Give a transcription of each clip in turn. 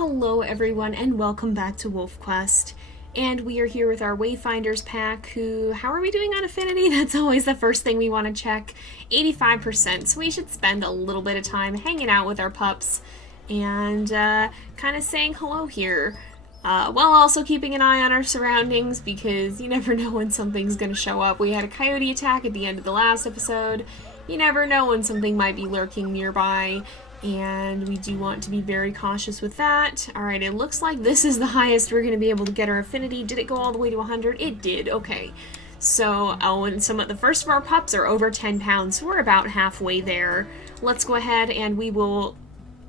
Hello everyone and welcome back to WolfQuest. And we are here with our Wayfinders pack how are we doing on affinity? That's always the first thing we want to check. 85%, so we should spend a little bit of time hanging out with our pups and kind of saying hello here. While also keeping an eye on our surroundings because you never know when something's going to show up. We had a coyote attack at the end of the last episode. You never know when something might be lurking nearby. And we do want to be very cautious with that. Alright, it looks like this is the highest we're going to be able to get our affinity. Did it go all the way to 100? It did, okay. So, and the first of our pups are over 10 pounds, so we're about halfway there. Let's go ahead and we will...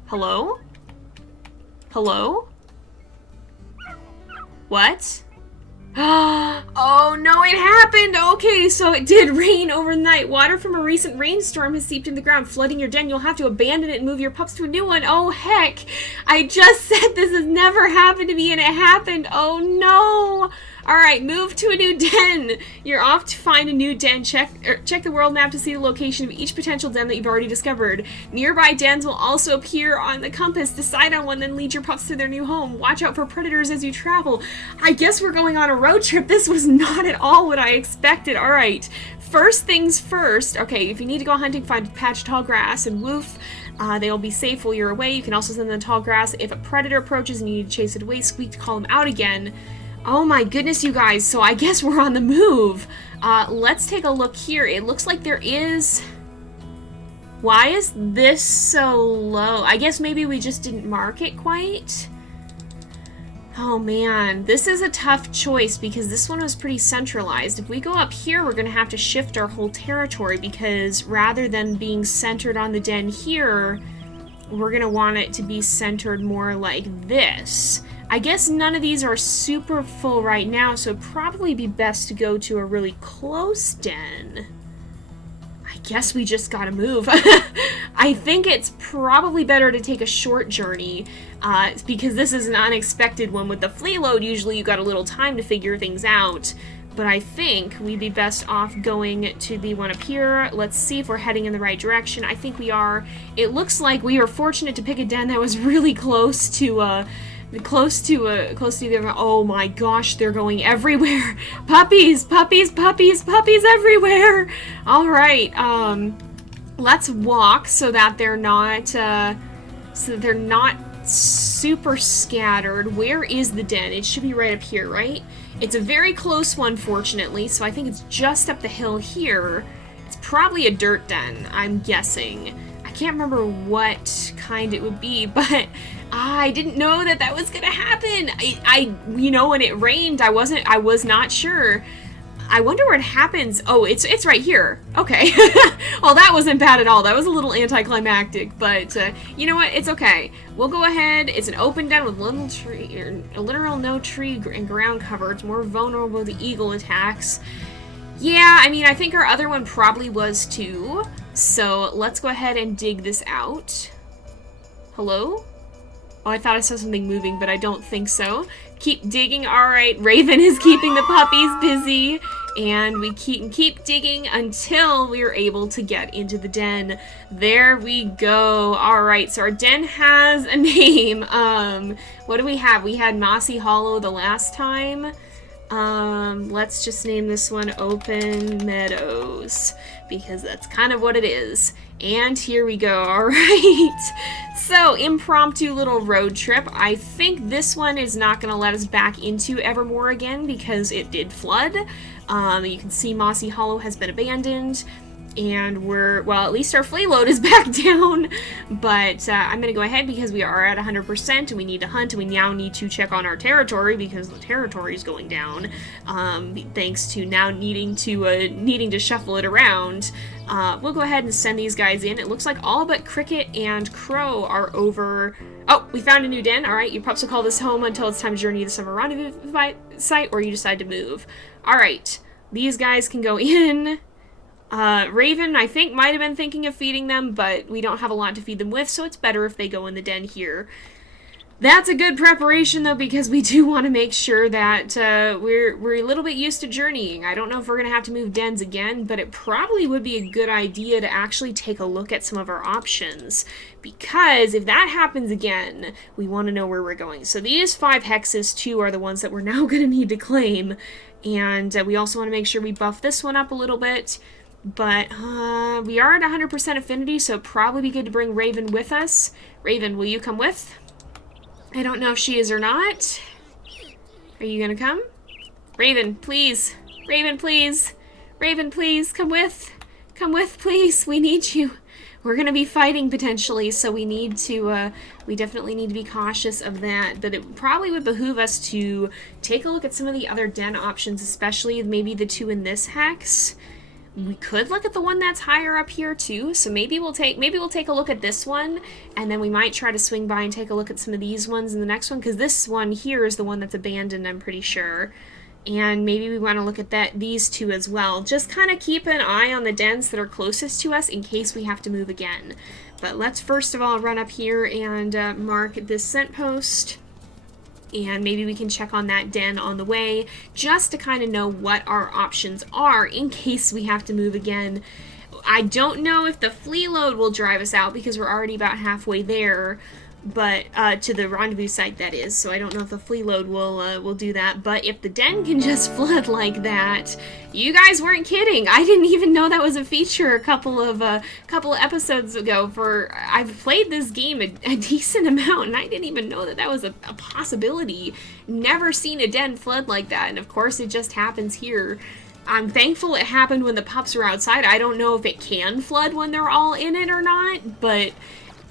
Hello? Hello? What? Oh no, it happened! Okay, so it did rain overnight. Water from a recent rainstorm has seeped in the ground, flooding your den. You'll have to abandon it and move your pups to a new one. Oh heck! I just said this has never happened to me and it happened. Oh no! Alright, move to a new den. You're off to find a new den. Check the world map to see the location of each potential den that you've already discovered. Nearby dens will also appear on the compass. Decide on one, then lead your pups to their new home. Watch out for predators as you travel. I guess we're going on a road trip. This was not at all what I expected. Alright, first things first. Okay, if you need to go hunting, find a patch of tall grass and woof. They'll be safe while you're away. You can also send them the tall grass. If a predator approaches and you need to chase it away, squeak to call them out again. Oh my goodness, you guys, so I guess we're on the move. Let's take a look here. It looks like there is... Why is this so low? I guess maybe we just didn't mark it quite. Oh man, this is a tough choice because this one was pretty centralized. If we go up here, we're going to have to shift our whole territory because rather than being centered on the den here, we're going to want it to be centered more like this. I guess none of these are super full right now, so it'd probably be best to go to a really close den. I guess we just gotta move. I think it's probably better to take a short journey, because this is an unexpected one. With the flea load, usually you got a little time to figure things out, but I think we'd be best off going to the one up here. Let's see if we're heading in the right direction. I think we are. It looks like we were fortunate to pick a den that was really close to them. Oh my gosh, they're going everywhere. Puppies, puppies, puppies, puppies everywhere. All right, let's walk so that they're not super scattered. Where is the den? It should be right up here, right? It's a very close one, fortunately, so I think it's just up the hill here. It's probably a dirt den, I'm guessing. I can't remember what kind it would be, but I didn't know that that was gonna happen. You know, when it rained, I was not sure. I wonder where it happens. Oh, it's right here. Okay. Well, that wasn't bad at all. That was a little anticlimactic, but you know what? It's okay. We'll go ahead. It's an open den with little tree, or literal no tree and ground cover. It's more vulnerable to eagle attacks. Yeah, I mean, I think our other one probably was too. So let's go ahead and dig this out. Hello? Oh, I thought I saw something moving, but I don't think so. Keep digging. Alright, Raven is keeping the puppies busy. And we keep digging until we are able to get into the den. There we go. Alright, so our den has a name. What do we have? We had Mossy Hollow the last time. Let's just name this one Open Meadows, because that's kind of what it is. And here we go. Alright. So, impromptu little road trip. I think this one is not going to let us back into Evermore again because it did flood. You can see Mossy Hollow has been abandoned. And well, at least our flea load is back down. But I'm going to go ahead because we are at 100% and we need to hunt. And we now need to check on our territory because the territory is going down. Thanks to now needing to shuffle it around. We'll go ahead and send these guys in. It looks like all but Cricket and Crow are over. Oh, we found a new den. Alright, your pups will call this home until it's time to journey to the summer rendezvous site or you decide to move. Alright, these guys can go in. Raven, I think, might have been thinking of feeding them, but we don't have a lot to feed them with, so it's better if they go in the den here. That's a good preparation, though, because we do want to make sure that we're a little bit used to journeying. I don't know if we're going to have to move dens again, but it probably would be a good idea to actually take a look at some of our options, because if that happens again, we want to know where we're going. So these 5 hexes, too, are the ones that we're now going to need to claim, and we also want to make sure we buff this one up a little bit. But we are at 100% affinity, so it'd probably be good to bring Raven with us. Raven, will you come with? I don't know if she is or not. Are you gonna come? Raven, please. Raven, please. Raven, please. Come with. Come with, please. We need you. We're gonna be fighting potentially, so we need to, we definitely need to be cautious of that. But it probably would behoove us to take a look at some of the other den options, especially maybe the 2 in this hex. We could look at the one that's higher up here too, so maybe we'll take a look at this one, and then we might try to swing by and take a look at some of these ones in the next one, because this one here is the one that's abandoned, I'm pretty sure. And maybe we want to look at these 2 as well. Just kind of keep an eye on the dens that are closest to us in case we have to move again. But let's first of all run up here and mark this scent post. And maybe we can check on that den on the way, just to kind of know what our options are in case we have to move again. I don't know if the flea load will drive us out, because we're already about halfway there, but to the rendezvous site, that is. So I don't know if the flea load will do that. But if the den can just flood like that, you guys weren't kidding. I didn't even know that was a feature a couple of episodes ago. I've played this game a decent amount, and I didn't even know that was a possibility. Never seen a den flood like that, and of course it just happens here. I'm thankful it happened when the pups were outside. I don't know if it can flood when they're all in it or not, but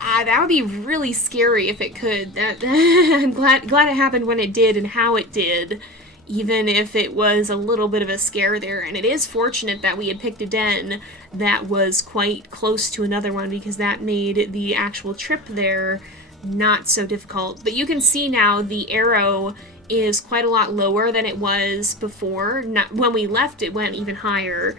that would be really scary if it could. I'm glad it happened when it did and how it did, even if it was a little bit of a scare there. And it is fortunate that we had picked a den that was quite close to another one, because that made the actual trip there not so difficult. But you can see now the arrow is quite a lot lower than it was before. When we left, it went even higher.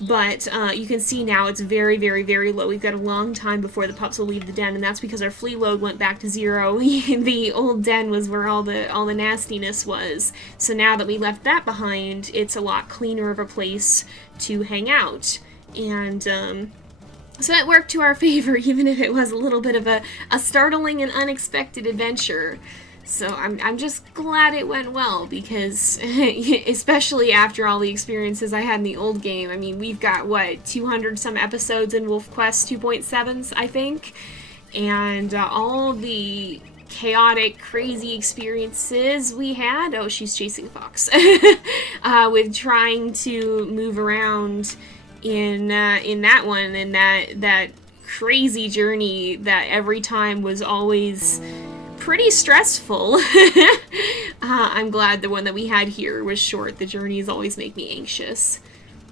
But you can see now it's very, very, very low. We've got a long time before the pups will leave the den, and that's because our flea load went back to 0. The old den was where all the nastiness was. So now that we left that behind, it's a lot cleaner of a place to hang out. And so that worked to our favor, even if it was a little bit of a startling and unexpected adventure. So I'm just glad it went well, because especially after all the experiences I had in the old game. I mean, we've got, what, 200 some episodes in WolfQuest 2.7s, I think, and all the chaotic, crazy experiences we had. Oh, she's chasing a fox. With trying to move around in that one, and that crazy journey that every time was always pretty stressful. I'm glad the one that we had here was short. The journeys always make me anxious.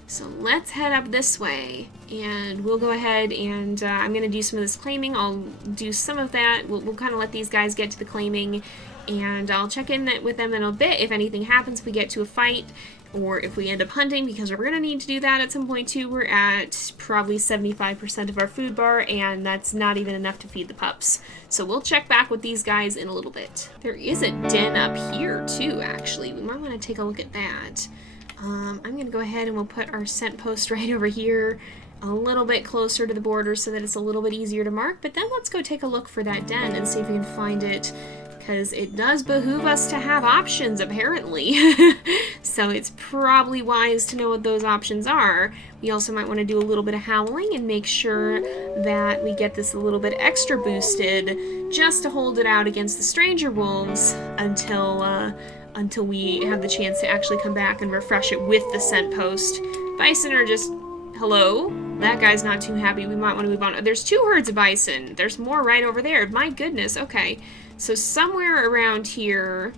So let's head up this way, and we'll go ahead and I'm going to do some of this claiming. I'll do some of that. We'll kind of let these guys get to the claiming, and I'll check in with them in a bit if anything happens, if we get to a fight, or if we end up hunting, because we're going to need to do that at some point too. We're at probably 75% of our food bar, and that's not even enough to feed the pups. So we'll check back with these guys in a little bit. There is a den up here too, actually. We might want to take a look at that. I'm going to go ahead and we'll put our scent post right over here, a little bit closer to the border so that it's a little bit easier to mark. But then let's go take a look for that den and see if we can find it, because it does behoove us to have options, apparently. So it's probably wise to know what those options are. We also might want to do a little bit of howling and make sure that we get this a little bit extra boosted, just to hold it out against the stranger wolves until we have the chance to actually come back and refresh it with the scent post. Bison are just, hello? That guy's not too happy. We might want to move on. There's 2 herds of bison. There's more right over there. My goodness. Okay. So somewhere around here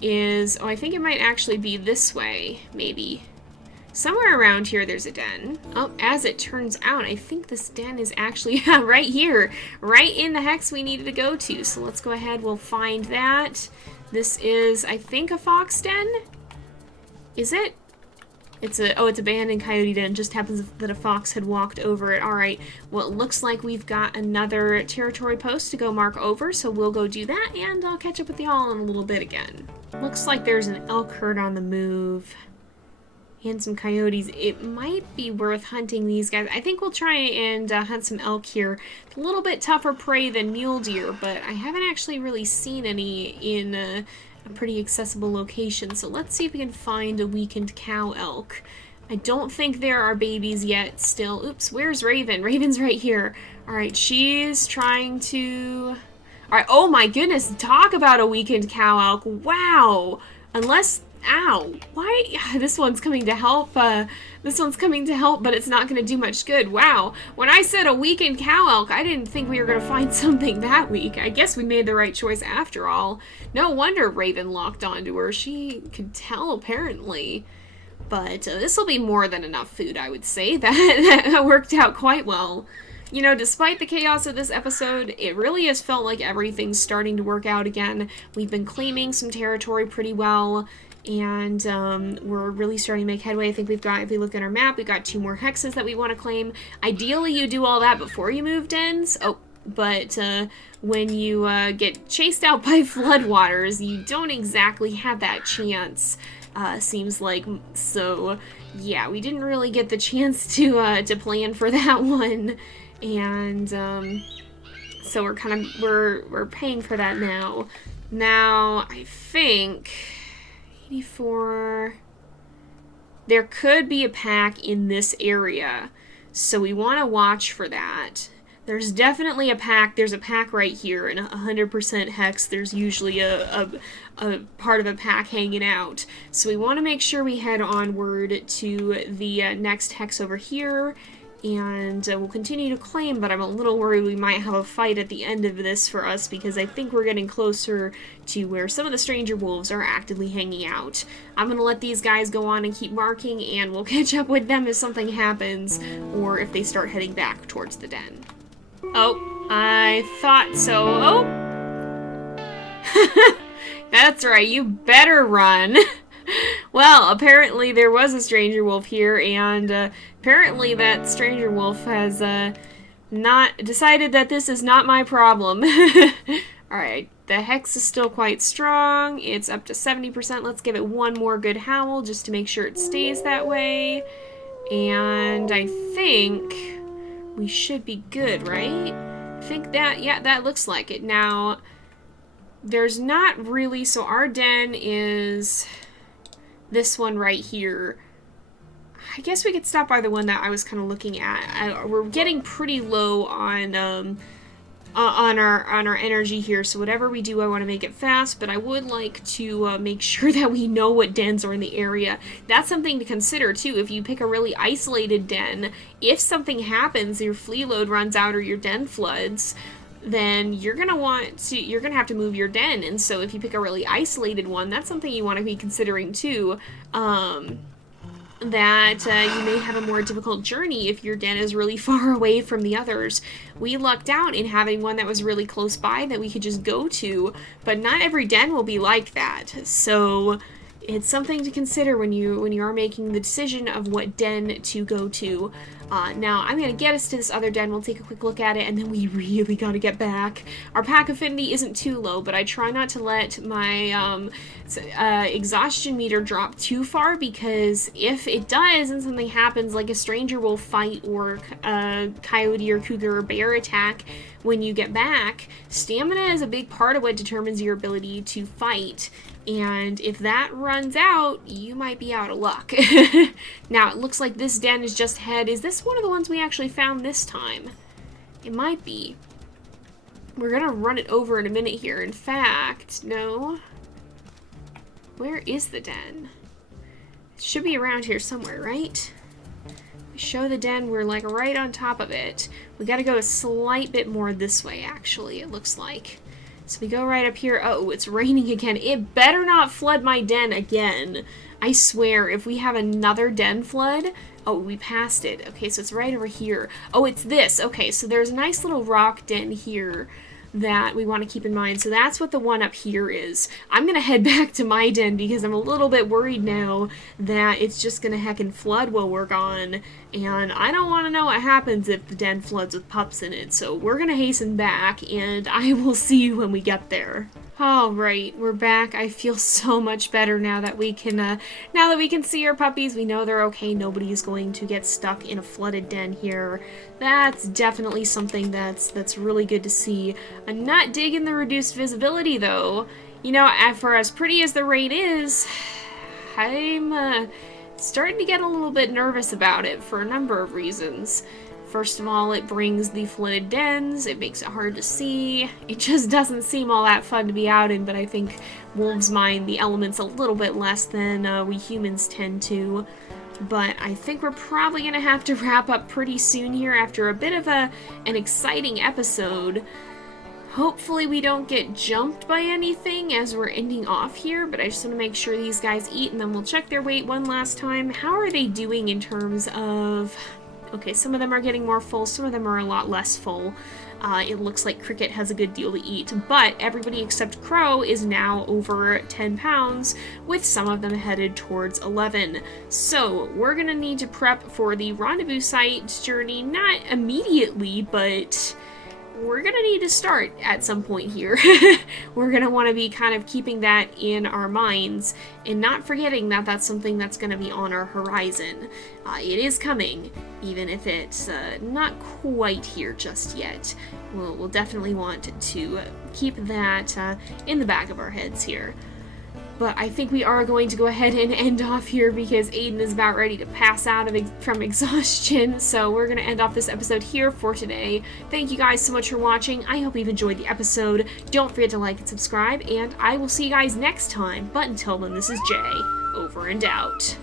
is, oh, I think it might actually be this way, maybe. Somewhere around here there's a den. Oh, as it turns out, I think this den is actually right here, right in the hex we needed to go to. So let's go ahead, we'll find that. This is, I think, a fox den? Is it? It's it's abandoned coyote den. Just happens that a fox had walked over it. All right. Well, it looks like we've got another territory post to go mark over, so we'll go do that, and I'll catch up with y'all in a little bit again. Looks like there's an elk herd on the move. And some coyotes. It might be worth hunting these guys. I think we'll try and hunt some elk here. It's a little bit tougher prey than mule deer, but I haven't actually really seen any in a pretty accessible location. So let's see if we can find a weakened cow elk. I don't think there are babies yet still. Oops, where's Raven? Raven's right here. All right, she's trying to... All right, oh my goodness, talk about a weakened cow elk. Wow. Unless... Ow, why? This one's coming to help, but it's not going to do much good. Wow, when I said a weakened cow elk, I didn't think we were going to find something that weak. I guess we made the right choice after all. No wonder Raven locked onto her. She could tell, apparently. But this will be more than enough food, I would say. That worked out quite well. You know, despite the chaos of this episode, it really has felt like everything's starting to work out again. We've been claiming some territory pretty well. And we're really starting to make headway. I think we've got, if we look at our map, we've got 2 more hexes that we want to claim. Ideally, you do all that before you move dens. Oh, but when you get chased out by floodwaters, you don't exactly have that chance, seems like. So, yeah, we didn't really get the chance to plan for that one. And so we're paying for that now. Now, I think... 84. There could be a pack in this area, so we want to watch for that. There's definitely a pack. There's a pack right here, and 100% hex. There's usually a part of a pack hanging out. So we want to make sure we head onward to the next hex over here, and we'll continue to claim, but I'm a little worried we might have a fight at the end of this for us, because I think we're getting closer to where some of the stranger wolves are actively hanging out. I'm going to let these guys go on and keep marking, and we'll catch up with them if something happens, or if they start heading back towards the den. Oh, I thought so. Oh! That's right, you better run! Well, apparently there was a stranger wolf here, and apparently that stranger wolf has not decided that this is not my problem. Alright, the hex is still quite strong. It's up to 70%. Let's give it one more good howl just to make sure it stays that way. And I think we should be good, right? I think that, yeah, that looks like it. Now, there's not really, so our den is... this one right here. I guess we could stop by the one that I was kind of looking at. We're getting pretty low on our energy here, so whatever we do, I want to make it fast, but I would like to make sure that we know what dens are in the area. That's something to consider too. If you pick a really isolated den, if something happens, your flea load runs out or your den floods, then you're gonna have to move your den. And so if you pick a really isolated one, that's something you want to be considering too. That you may have a more difficult journey if your den is really far away from the others. We lucked out in having one that was really close by that we could just go to, but not every den will be like that. So it's something to consider when you are making the decision of what den to go to. Now, I'm going to get us to this other den. We'll take a quick look at it, and then we really got to get back. Our pack affinity isn't too low, but I try not to let my exhaustion meter drop too far, because if it does and something happens, like a stranger will fight or a coyote or cougar or bear attack when you get back, stamina is a big part of what determines your ability to fight. And if that runs out, you might be out of luck. Now, it looks like this den is just ahead. Is this one of the ones we actually found this time? It might be. We're gonna run it over in a minute here. In fact, no. Where is the den? It should be around here somewhere, right? We show the den, we're like right on top of it. We gotta go a slight bit more this way, actually, it looks like. So we go right up here. Oh, it's raining again. It better not flood my den again. I swear, if we have another den flood... Oh, we passed it. Okay, so it's right over here. Oh, it's this. Okay, so there's a nice little rock den here that we want to keep in mind. So that's what the one up here is. I'm going to head back to my den because I'm a little bit worried now that it's just going to heckin' flood while we're gone. And I don't want to know what happens if the den floods with pups in it. So we're going to hasten back, and I will see you when we get there. Alright, we're back. I feel so much better now that we can see our puppies. We know they're okay. Nobody's going to get stuck in a flooded den here. That's definitely something that's really good to see. I'm not digging the reduced visibility though. You know, for as pretty as the rain is, I'm starting to get a little bit nervous about it for a number of reasons. First of all, it brings the flooded dens, it makes it hard to see, it just doesn't seem all that fun to be out in, but I think wolves mind the elements a little bit less than we humans tend to. But I think we're probably going to have to wrap up pretty soon here after a bit of an exciting episode. Hopefully we don't get jumped by anything as we're ending off here, but I just want to make sure these guys eat, and then we'll check their weight one last time. How are they doing in terms of... Okay, some of them are getting more full, some of them are a lot less full. It looks like Cricket has a good deal to eat, but everybody except Crow is now over 10 pounds, with some of them headed towards 11. So, we're gonna need to prep for the rendezvous site journey, not immediately, but... we're gonna need to start at some point here. We're gonna want to be kind of keeping that in our minds and not forgetting that that's something that's gonna be on our horizon. It is coming, even if it's not quite here just yet. We'll definitely want to keep that in the back of our heads here. But I think we are going to go ahead and end off here because Aden is about ready to pass out from exhaustion. So we're going to end off this episode here for today. Thank you guys so much for watching. I hope you've enjoyed the episode. Don't forget to like and subscribe, and I will see you guys next time. But until then, this is Jay, over and out.